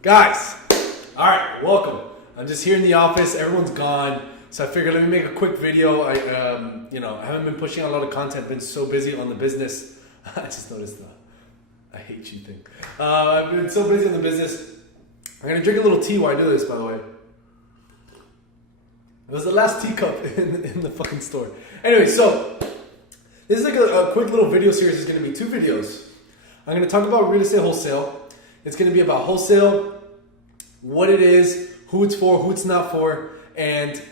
Guys, all right, welcome. I'm just here in the office. Everyone's gone, so I figured let me make a quick video. I haven't been pushing out a lot of content. Been so busy on the business. I just noticed the "I hate you" thing. I've been so busy on the business. I'm gonna drink a little tea while I do this. By the way, it was the last teacup in the fucking store. Anyway, so this is like a quick little video series. It's gonna be 2 videos. I'm gonna talk about real estate wholesale. It's going to be about wholesale, what it is, who it's for, who it's not for, and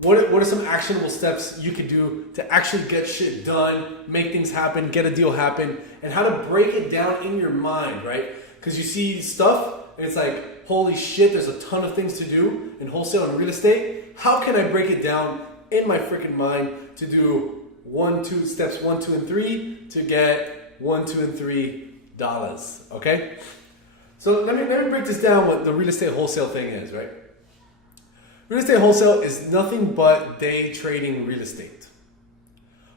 what are some actionable steps you can do to actually get shit done, make things happen, get a deal happen, and how to break it down in your mind, right? Because you see stuff, and it's like, holy shit, there's a ton of things to do in wholesale and real estate. How can I break it down in my freaking mind to do steps 1, 2, and 3 to get $1, $2, and $3, okay? So let me break this down what the real estate wholesale thing is, right? Real estate wholesale is nothing but day trading real estate.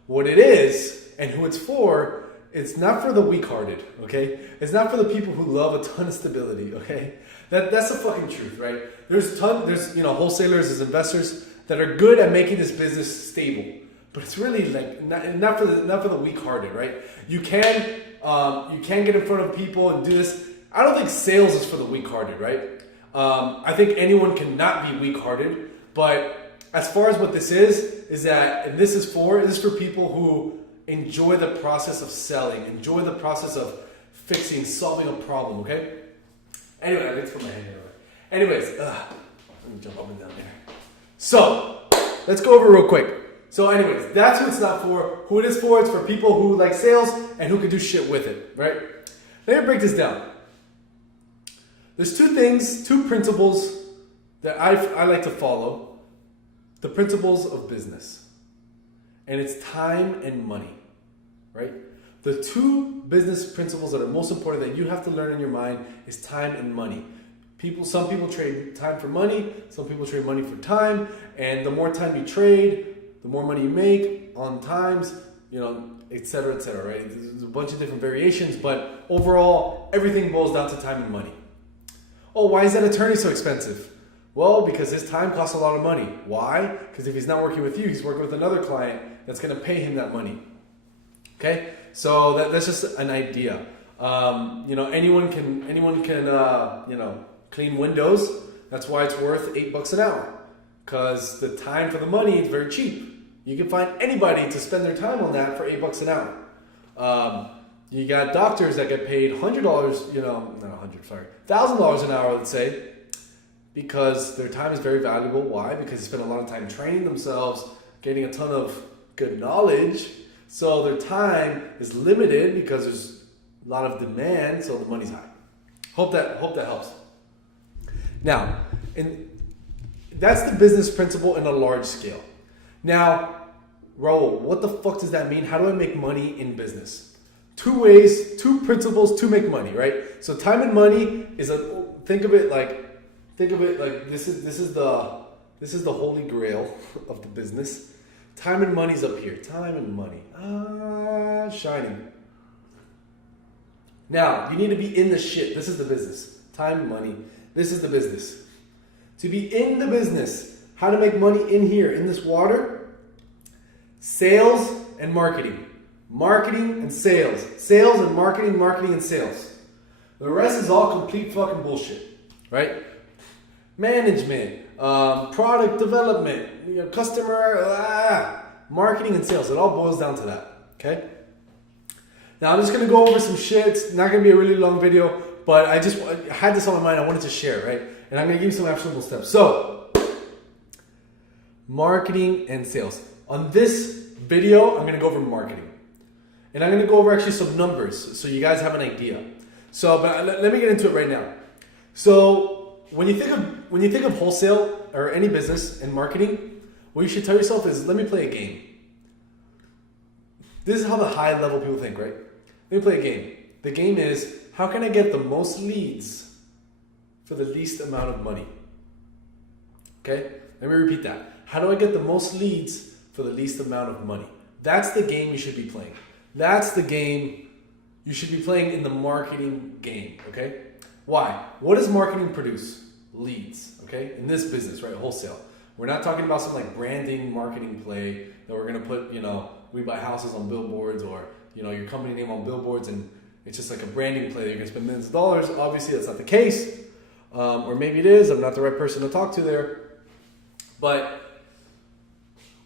What it is and who it's for, it's not for the weak-hearted, okay? It's not for the people who love a ton of stability, okay? That's the fucking truth, right? There's wholesalers, there's investors that are good at making this business stable, but it's really like not for the weak-hearted, right? You can get in front of people and do this. I don't think sales is for the weak-hearted, right? I think anyone can not be weak-hearted, but as far as what this is that, and this is for people who enjoy the process of selling, enjoy the process of fixing, solving a problem, okay? Anyway, I need to put my hand in. Anyways, let me jump up and down there. So, let's go over real quick. So anyways, that's who it's not for. Who it is for, it's for people who like sales and who can do shit with it, right? Let me break this down. There's 2 principles that I like to follow. The principles of business. And it's time and money, right? The 2 business principles that are most important that you have to learn in your mind is time and money. Some people trade time for money, some people trade money for time, and the more time you trade, the more money you make on times, et cetera, right? There's a bunch of different variations, but overall, everything boils down to time and money. Oh, why is that attorney so expensive? Well, because his time costs a lot of money. Why? Because if he's not working with you, he's working with another client that's going to pay him that money. Okay? So that's just an idea. Anyone can clean windows. That's why it's worth $8 an hour. Because the time for the money is very cheap. You can find anybody to spend their time on that for $8 an hour. You got doctors that get paid $100, $1,000 an hour, let's say, because their time is very valuable. Why? Because they spend a lot of time training themselves, getting a ton of good knowledge. So their time is limited because there's a lot of demand, so the money's high. Hope that helps. Now, that's the business principle in a large scale. Now, Raul, what the fuck does that mean? How do I make money in business? 2 ways, 2 principles to make money, right? So time and money is think of it like this is the holy grail of the business. Time and money's up here. Time and money. Shining. Now, you need to be in the shit. This is the business. Time and money. This is the business. To be in the business, how to make money in here, in this water, sales and marketing. Marketing and sales. Sales and marketing, marketing and sales. The rest is all complete fucking bullshit, right? Management, product development, customer, marketing and sales. It all boils down to that, okay? Now I'm just going to go over some shit. It's not going to be a really long video, but I had this on my mind. I wanted to share, right? And I'm going to give you some actionable steps. So, marketing and sales. On this video, I'm going to go over marketing. And I'm going to go over actually some numbers so you guys have an idea. So, but let me get into it right now. So, when you think of wholesale or any business and marketing, what you should tell yourself is, let me play a game. This is how the high level people think, right? Let me play a game. The game is, how can I get the most leads for the least amount of money? Okay? Let me repeat that. How do I get the most leads for the least amount of money? That's the game you should be playing. That's the game you should be playing in the marketing game, okay? Why? What does marketing produce? Leads, okay? In this business, right? Wholesale. We're not talking about some like branding, marketing play that we're going to put, we buy houses on billboards or, your company name on billboards and it's just like a branding play that you're going to spend millions of dollars. Obviously, that's not the case. Or maybe it is. I'm not the right person to talk to there. But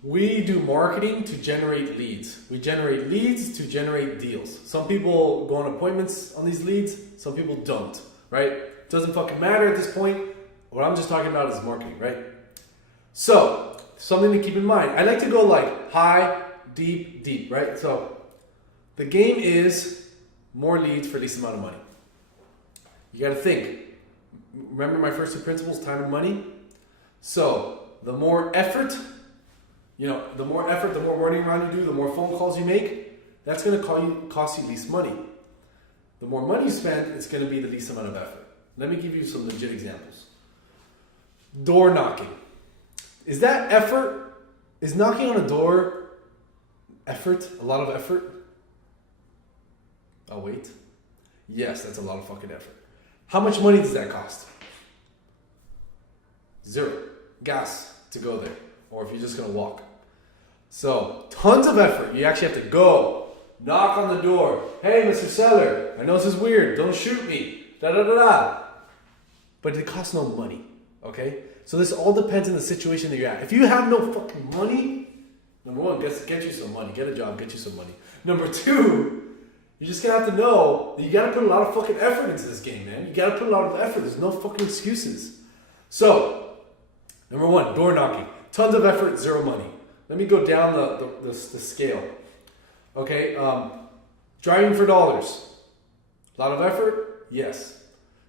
we do marketing to generate leads. We generate leads to generate deals. Some people go on appointments on these leads. Some people don't, right? Doesn't fucking matter at this point. What I'm just talking about is marketing, right? So, something to keep in mind. I like to go like high, deep, deep, right? So, the game is more leads for least amount of money. You got to think. Remember my first two principles, time and money? So, the more effort, the more running around you do, the more phone calls you make, that's going to cost you least money. The more money you spend, it's going to be the least amount of effort. Let me give you some legit examples. Door knocking. Is that effort? Is knocking on a door effort? A lot of effort? Oh, wait. Yes, that's a lot of fucking effort. How much money does that cost? 0. Gas to go there. Or if you're just going to walk. So, tons of effort. You actually have to go. Knock on the door. Hey, Mr. Seller. I know this is weird. Don't shoot me. Da-da-da-da. But it costs no money. Okay? So this all depends on the situation that you're at. If you have no fucking money, number one, get you some money. Get a job, get you some money. Number two, you're just going to have to know that you got to put a lot of fucking effort into this game, man. You got to put a lot of effort. There's no fucking excuses. So, number one, door knocking. Tons of effort, 0 money. Let me go down the scale. Okay, driving for dollars. A lot of effort? Yes.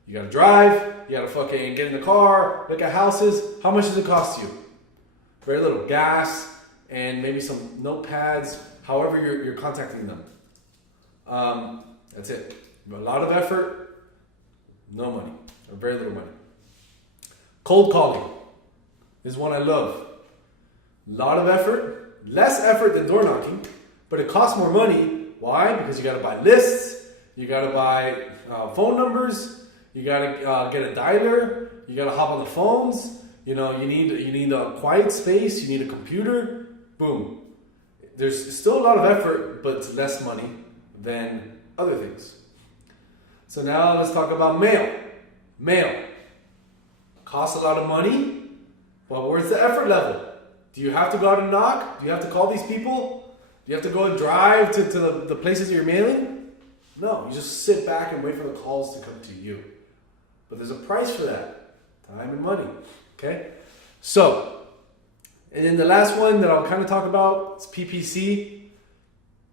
You gotta drive, you gotta fucking get in the car, look at houses. How much does it cost you? Very little. Gas and maybe some notepads, however you're contacting them. That's it. A lot of effort, no money, or very little money. Cold calling is one I love. A lot of effort, less effort than door knocking, but it costs more money. Why? Because you got to buy lists, you got to buy phone numbers, you got to get a dialer, you got to hop on the phones. You need a quiet space, you need a computer. Boom. There's still a lot of effort, but it's less money than other things. So now let's talk about mail. Mail costs a lot of money, but where's the effort level? Do you have to go out and knock? Do you have to call these people? Do you have to go and drive to the places you're mailing? No, you just sit back and wait for the calls to come to you. But there's a price for that. Time and money. Okay? So, and then the last one that I'll kind of talk about is PPC.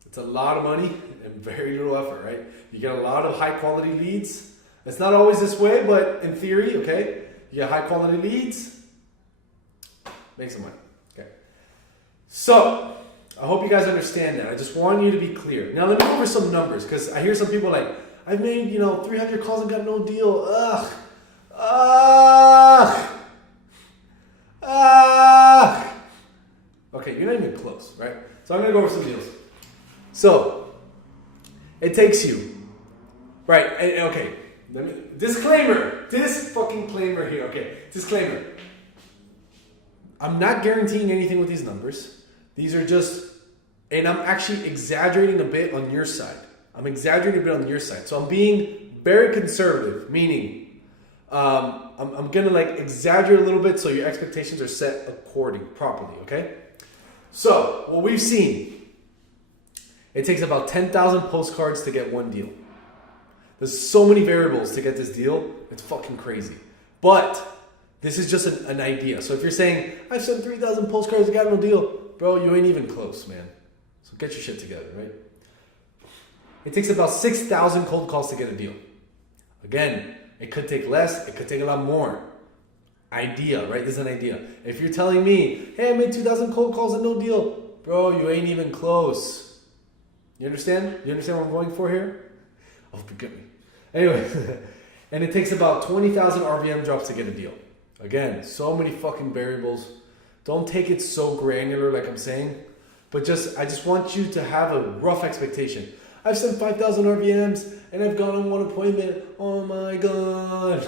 It's a lot of money and very little effort, right? You get a lot of high quality leads. It's not always this way, but in theory, okay? You get high quality leads, make some money. Okay. So, I hope you guys understand that. I just want you to be clear. Now let me go over some numbers, because I hear some people like, I've made 300 calls and got no deal. Ugh. Okay, you're not even close, right? So I'm gonna go over some deals. So it takes you, right? Okay. Disclaimer. This fucking claimer here. Okay. Disclaimer. I'm not guaranteeing anything with these numbers. These are just, and I'm actually exaggerating a bit on your side. So I'm being very conservative, meaning I'm gonna exaggerate a little bit so your expectations are set properly, okay? So what we've seen, it takes about 10,000 postcards to get one deal. There's so many variables to get this deal, it's fucking crazy. But this is just an idea. So if you're saying, I've sent 3,000 postcards and got no deal, bro, you ain't even close, man. So get your shit together, right? It takes about 6,000 cold calls to get a deal. Again, it could take less, it could take a lot more. Idea, right? This is an idea. If you're telling me, hey, I made 2,000 cold calls and no deal, bro, you ain't even close. You understand? You understand what I'm going for here? Oh, forgive me. Anyway, and it takes about 20,000 RVM drops to get a deal. Again, so many fucking variables. Don't take it so granular like I'm saying, but I just want you to have a rough expectation. I've sent 5,000 RVMs and I've gone on one appointment. Oh my God.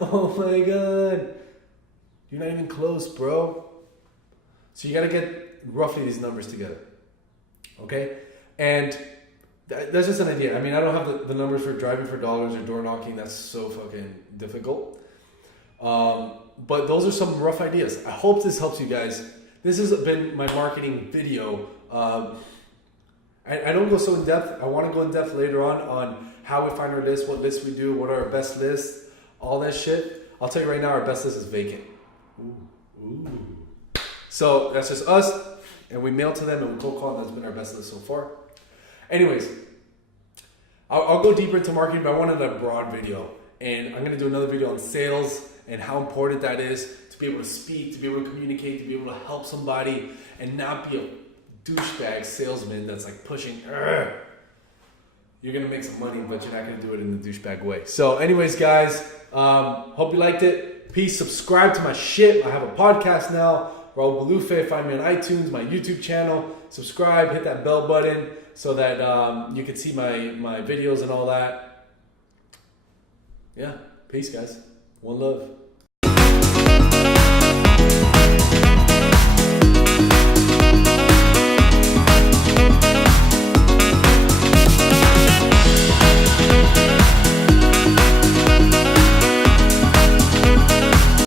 Oh my God. You're not even close, bro. So you got to get roughly these numbers together. Okay? And that's just an idea. I mean, I don't have the numbers for driving for dollars or door knocking. That's so fucking difficult. But those are some rough ideas. I hope this helps you guys. This has been my marketing video. I don't go so in depth. I want to go in depth later on how we find our list, what lists we do, what are our best lists, all that shit. I'll tell you right now, our best list is vacant. Ooh. So that's just us, and we mail to them and we cold call, and that's been our best list so far. Anyways, I'll go deeper into marketing, but I wanted a broad video. And I'm going to do another video on sales and how important that is to be able to speak, to be able to communicate, to be able to help somebody and not be a douchebag salesman that's like pushing. You're going to make some money, but you're not going to do it in the douchebag way. So anyways, guys, hope you liked it. Peace. Subscribe to my shit. I have a podcast now. Raul Bolufe. Find me on iTunes, my YouTube channel. Subscribe. Hit that bell button so that you can see my videos and all that. Yeah. Peace, guys. One love.